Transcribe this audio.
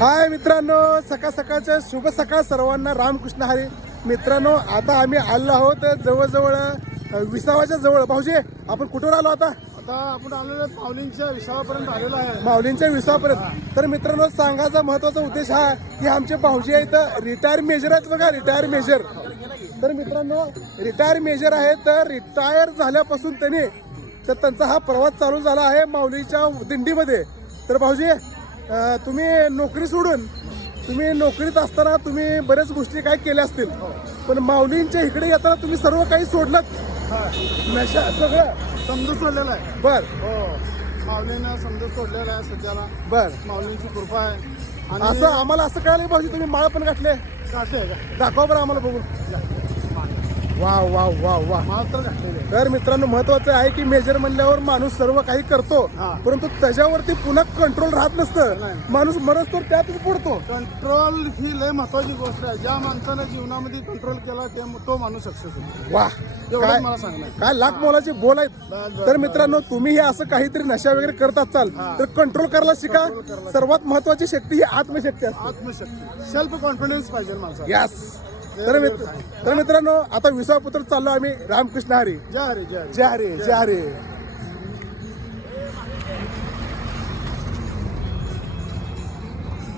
हाय मित्रांनो, सकाळ सकाळच्या शुभ सकाळ सर्वांना. रामकृष्ण हरी. मित्रांनो, आता आम्ही आलो आहोत जवळजवळ विसावाच्या जवळ. भाऊजी, आपण कुठून आलो आता? आता आपण आलेलो माऊलींच्या विसावापर्यंत आलेलो आहे. माऊलींच्या विसावापर्यंत. तर मित्रांनो, सांगायचा महत्वाचा उद्देश हा की आमचे भाऊजी आहेत रिटायर मेजर आहेत बघा, रिटायर मेजर. तर मित्रांनो, रिटायर मेजर आहेत. तर रिटायर झाल्यापासून त्यांचा हा प्रवास चालू झाला आहे माऊलीच्या दिंडीमध्ये. तर भाऊजी, तुम्ही नोकरी सोडून तुम्ही नोकरीत असताना तुम्ही बऱ्याच गोष्टी काय केल्या असतील, पण माऊलींच्या इकडे येताना तुम्ही सर्व काही सोडलं, नशा सगळं समजून सोडलेला आहे. बर हो, माऊलीनं समजून सोडलेला आहे सध्याला. बर. माऊलींची कृपा आहे. असं आम्हाला असं कळालं भाऊजी, तुम्ही माळ पण घातले. घातले आहे का? दाखवा बरं आम्हाला बघून. Wow wow wow wow. माळ तर घातलेले आहे. तर मित्रांनो, महत्वाचं आहे की मेजर म्हणल्यावर माणूस सर्व काही करतो, हा. परंतु त्याच्यावरती पुन्हा कंट्रोल राहत नसतं. नाही. माणूस मरत तर त्यातच पडतो. कंट्रोल ही लय महत्वाची गोष्ट आहे. ज्या माणसानं जीवनामध्ये कंट्रोल केला तो माणूस सक्सेस होतो. वाह, एवढंच काय मला सांगणं आहे. काय लाख मोलाचे बोल आहेत. तर मित्रांनो, तुम्ही हे असं काहीतरी नशा वगैरे करत असाल तर कंट्रोल करायला शिका. सर्वात महत्वाची शक्ती ही आत्मशक्ती असते. आत्मशक्ती, सेल्फ कॉन्फिडन्स पाहिजे माणसाला. यस. तर मित्रांनो, आता विसापुत्र चाललो आम्ही. रामकृष्ण हरी. जय हरी, जय हरी. जय हरी, जय हरी.